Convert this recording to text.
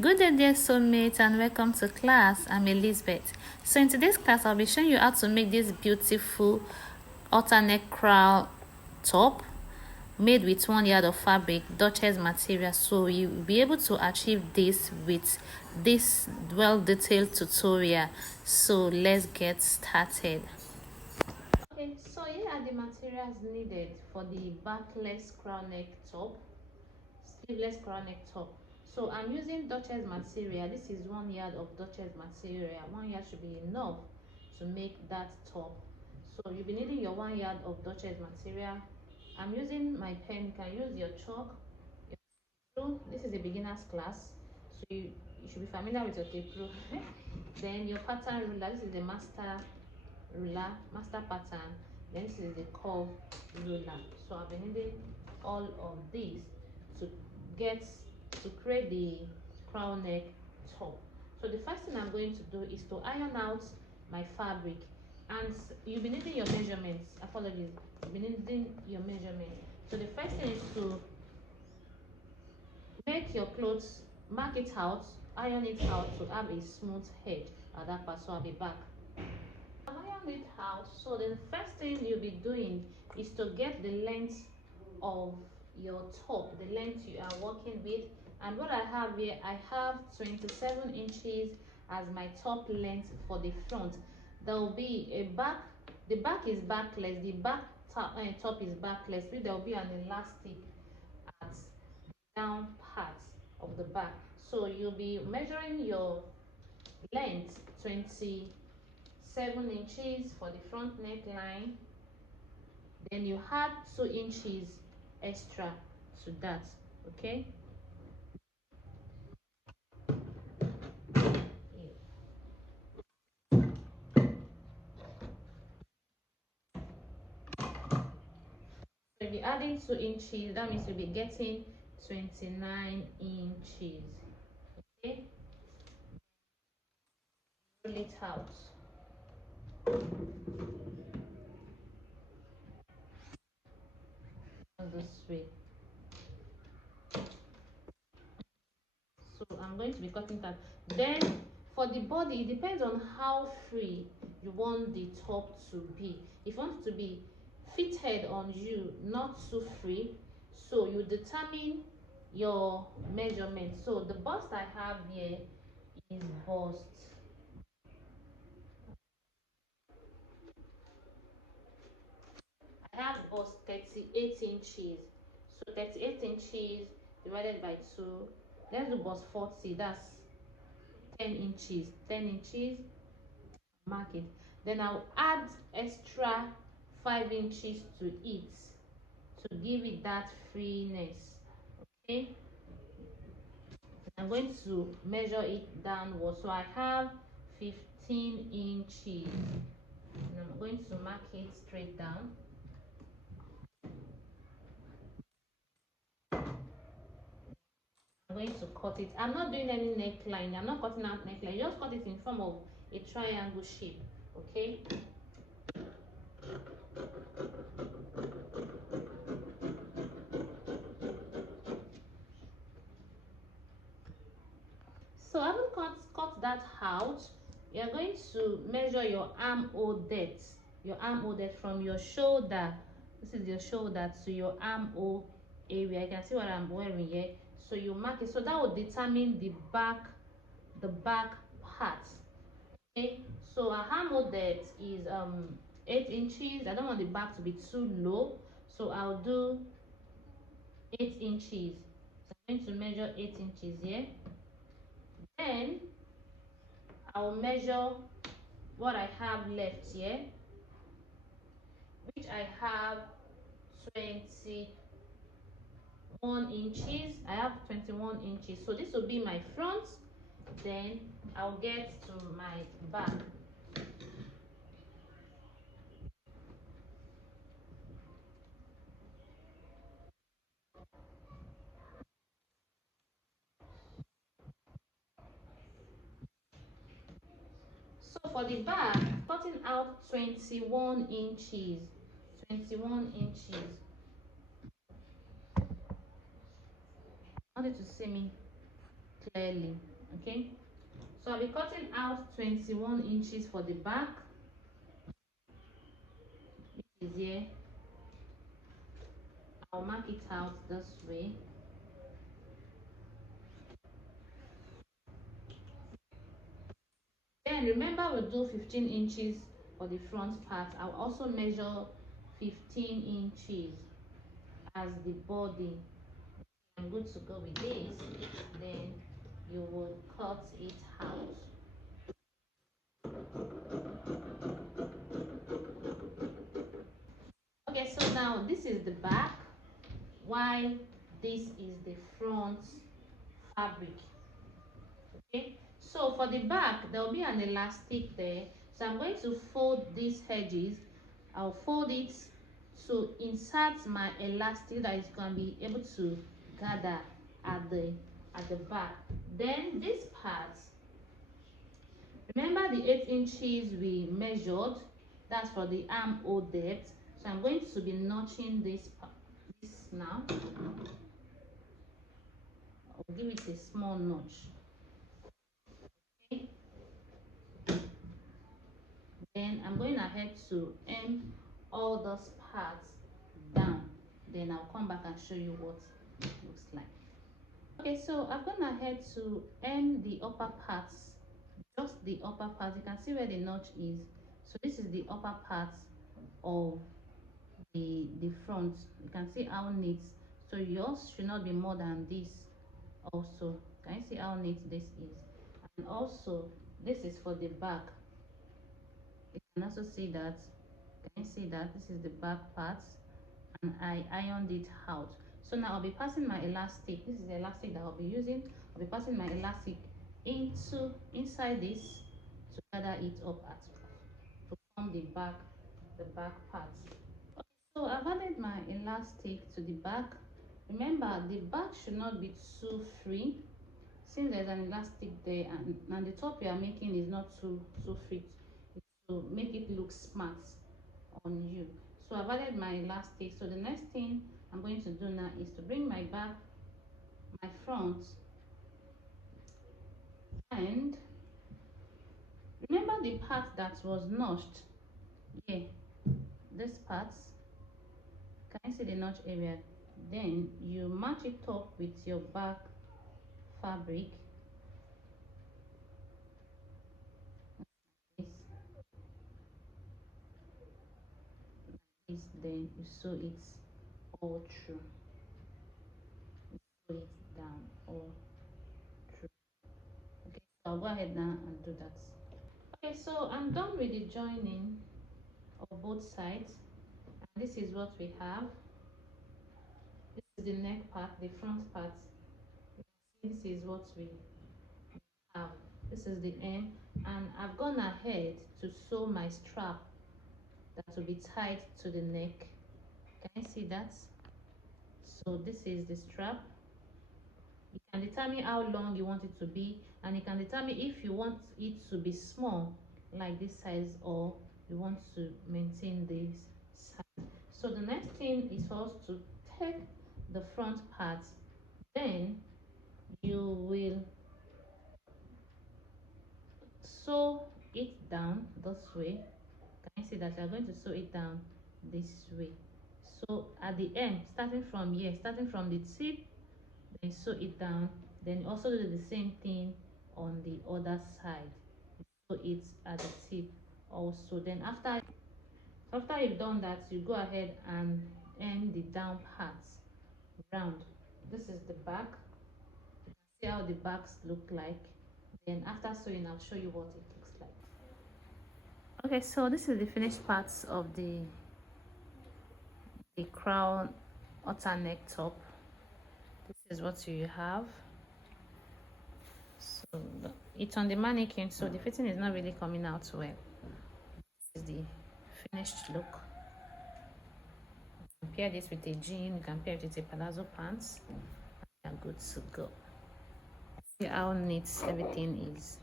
Good day, dear soulmates, and welcome to class. I'm Elizabeth. So in today's class, I'll be showing you how to make this beautiful alternate crown top made with 1 yard of fabric, Duchess material. So you'll be able to achieve this with this well-detailed tutorial. So let's get started. Okay, so here are the materials needed for the backless crown neck top, sleeveless crown neck top. So I'm using Duchess material. This is 1 yard of Duchess material. 1 yard should be enough to make that top. So you'll be needing your 1 yard of Duchess material. I'm using my pen. You can use your chalk. This is a beginner's class, so you should be familiar with your tape rule. Then your pattern ruler. This is the master ruler, master pattern. Then this is the curve ruler. So I've been needing all of these to get to create the crown neck top. So the first thing I'm going to do is to iron out my fabric, and you'll be needing your measurements. Apologies, you'll be needing your measurements. So the first thing is to make your clothes, mark it out, iron it out to have a smooth head at that part. So I'll be back. Iron it out. So the first thing you'll be doing is to get the length of your top, the length you are working with. And what I have here, I have 27 inches as my top length for the front. There will be a back, the back is backless, the back top is backless. So there will be an elastic at down part of the back. So you'll be measuring your length 27 inches for the front neckline. Then you add 2 inches extra to that. Okay. So if you're adding 2 inches, that means you'll be getting 29 inches. Okay. Roll it out. This way. So I'm going to be cutting that. Then for the body, it depends on how free you want the top to be. If you want it to be fitted on you, not too free, so you determine your measurement. So the bust I have here is bust. I have bust 38 inches. So 38 inches divided by 2. Let's do bust 40. That's 10 inches. 10 inches. Mark it. Then I'll add extra 5 inches to it to give it that freeness. Okay, I'm going to measure it downward. So I have 15 inches, and I'm going to mark it straight down. I'm going to cut it. I'm not doing any neckline. I'm not cutting out neckline. Just cut it in form of a triangle shape. Okay. So I haven't cut that out. You're going to measure your armhole depth. Your armhole depth from your shoulder. This is your shoulder to your armhole area. You can see what I'm wearing here. So you mark it. So that will determine the back part. Okay. So our armhole depth is 8 inches. I don't want the back to be too low, so I'll do 8 inches. So I'm going to measure 8 inches here. Then I'll measure what I have left here, which I have 21 inches. I have 21 inches. So this will be my front. Then I'll get to my back. So for the back, cutting out 21 inches. 21 inches. I wanted to see me clearly. Okay, so I'll be cutting out 21 inches for the back, which is here. I'll mark it out this way. Then remember, we'll do 15 inches for the front part. I'll also measure 15 inches as the body. I'm good to go with this. Then you will cut it out. Okay, so now this is the back, while this is the front fabric. Okay, so for the back there will be an elastic there, so I'm going to fold these edges. I'll fold it to insert my elastic that is going to be able to gather at the back. Then this part, remember the 8 inches we measured, that's for the armhole depth. So I'm going to be notching this now. I'll give it a small notch. Okay, then I'm going ahead to hem all those parts down. Then I'll come back and show you what it looks like. Okay, so I've gone ahead to hem the upper parts, just the upper part. You can see where the notch is. So this is the upper part of the front. You can see how neat. So yours should not be more than this. Also, can you see how neat this is? And also, this is for the back. You can also see that. Can you see that this is the back part, and I ironed it out. So now I'll be passing my elastic. This is the elastic that I'll be using. I'll be passing my elastic inside this to gather it up at to form the back part. Okay, so I've added my elastic to the back. Remember, the back should not be too free, since there's an elastic there, and the top you are making is not too free. It's to make it look smart on you. So I've added my elastic. So the next thing I'm going to do now is to bring my back, my front, and remember the part that was notched. Yeah, this part. Can you see the notch area? Then you match it up with your back fabric. This, then you sew it all through. Sew it down all through. Okay, so I'll go ahead now and do that. Okay, so I'm done with the joining of both sides, and this is what we have. This is the neck part, the front part. You can see this is what we have. This is the hem, and I've gone ahead to sew my strap that will be tied to the neck. Can you see that? So this is the strap. You can determine how long you want it to be, and you can determine if you want it to be small like this size, or you want to maintain this size. So the next thing is for us to take the front part. Then you will sew it down this way. Can you see that you're going to sew it down this way? So at the end, starting from here, starting from the tip, then sew it down. Then also do the same thing on the other side. Sew it at the tip also. Then after you've done that, you go ahead and end the down parts round. This is the back. You can see how the backs look like. Then after sewing, I'll show you what it looks like. Okay, so this is the finished parts of the crown outer neck top. This is what you have. So it's on the mannequin, so the fitting is not really coming out well. This is the finished look. You can pair this with a jean, you can pair it with a palazzo pants, and you're good to go. See how neat everything is.